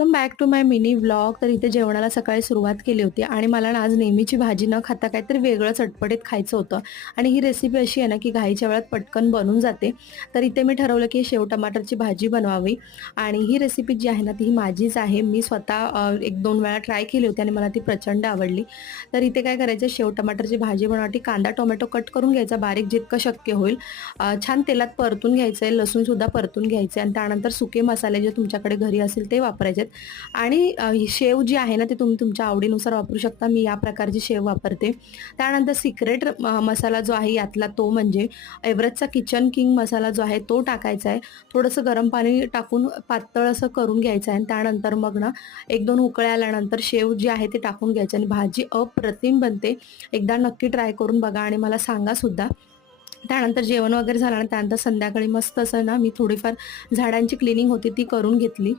Welcome back to my mini vlog. तर इथे जेवणाला सकाळी सुरुवात केली होती आणि मला ना आज नेहमीची भाजी न खाता काहीतरी वेगळं चटपटीत खायचं होतं. आणि ही रेसिपी अशी आहे ना की घाईच्या वेळात पटकन बनून जाते. तर इथे मी ठरवलं की शेव टमाटरची भाजी बनवावी आणि ही रेसिपी जी आहे ना ती माझीच आहे. मी स्वतः 1-2 वेळा ट्राय केली होती आणि मला ती प्रचंड आवडली. तर इथे काय करायचं, शेव टमाटरची भाजी बनवण्यासाठी कांदा टोमॅटो कट करून घ्यायचा बारीक जितकं शक्य होईल. छान तेलात परतून घ्यायचं आहे, लसूणसुद्धा परतून घ्यायचे आणि त्यानंतर सुके मसाले जे तुमच्याकडे घरी असतील ते वापरायचे आणि ही शेव जी आहे ना ती तुम्ही तुमच्या आवडीनुसार वापरू शकता. मी या प्रकारची शेव वापरते. त्यानंतर सिक्रेट मसाला जो आहे यातला तो म्हणजे एव्हरेस्टचा किचन किंग मसाला जो आहे तो टाकायचा आहे. थोडंसं गरम पाणी टाकून पातळ असं करून घ्यायचं आहे आणि त्यानंतर मग ना 1-2 उकळ्या आल्यानंतर शेव जी आहे ती टाकून घ्यायची आणि भाजी अप्रतिम बनते. एकदा नक्की ट्राय करून बघा आणि मला सांगा सुद्धा. त्यानंतर जेवण वगैरे झालं आणि त्यानंतर संध्याकाळी मस्त असं ना मी थोडीफार झाडांची क्लिनिंग होती ती करून घेतली.